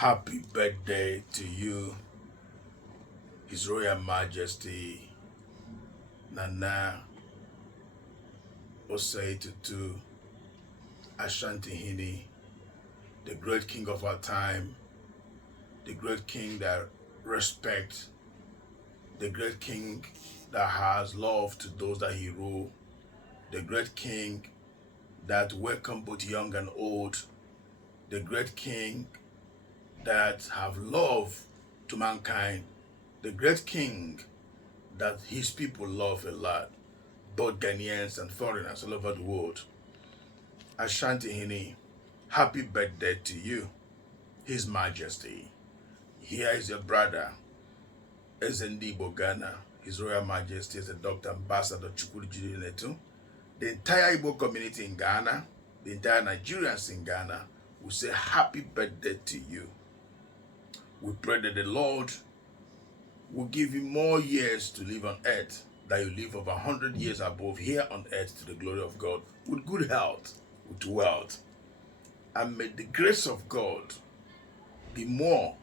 Happy birthday to you, His Royal Majesty Nana Osei Tutu Asantehene, the great king of our time, the great king that respects, the great king that has love to those that he rule, the great king that welcomes both young and old, the great king that have love to mankind, the great king that his people love a lot, both Ghanaians and foreigners all over the world. Asantehene, happy birthday to you, His Majesty. Here is your brother, Igbo Ghana, His Royal Majesty is a Dr. Ambassador Tutu. The entire Igbo community in Ghana, the entire Nigerians in Ghana will say happy birthday to you. We pray that the Lord will give you more years to live on earth, that you live over 100 years above here on earth to the glory of God, with good health, with wealth. And may the grace of God be more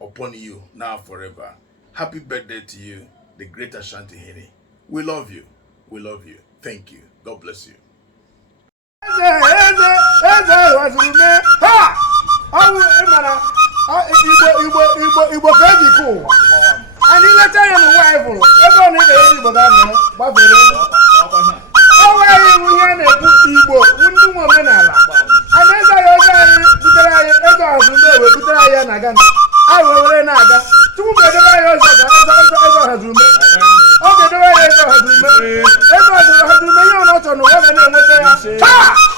upon you now forever. Happy birthday to you, the great Asantehene. We love you. We love you. Thank you. God bless you. Igbo ka eji kụ ụwa anyị leta ya n'ụwa anyị fụrụ ebe ọ na-ede ya Igbo ga-anọ gbafere ọwa anyị bụ ihe na-ekwu Igbo ndị nwe omenala anyị eze ya oge anyị butere anyị ego ọhazume wee butere anyị ya na Ghana anyị were na-aga tupu mgbe edebe anyị ọzọ ga ego ọhazume ọ ga-edebe anyị ego ọhazume ihe ọ na-achọ n'ụwa ga na-enweta ya taa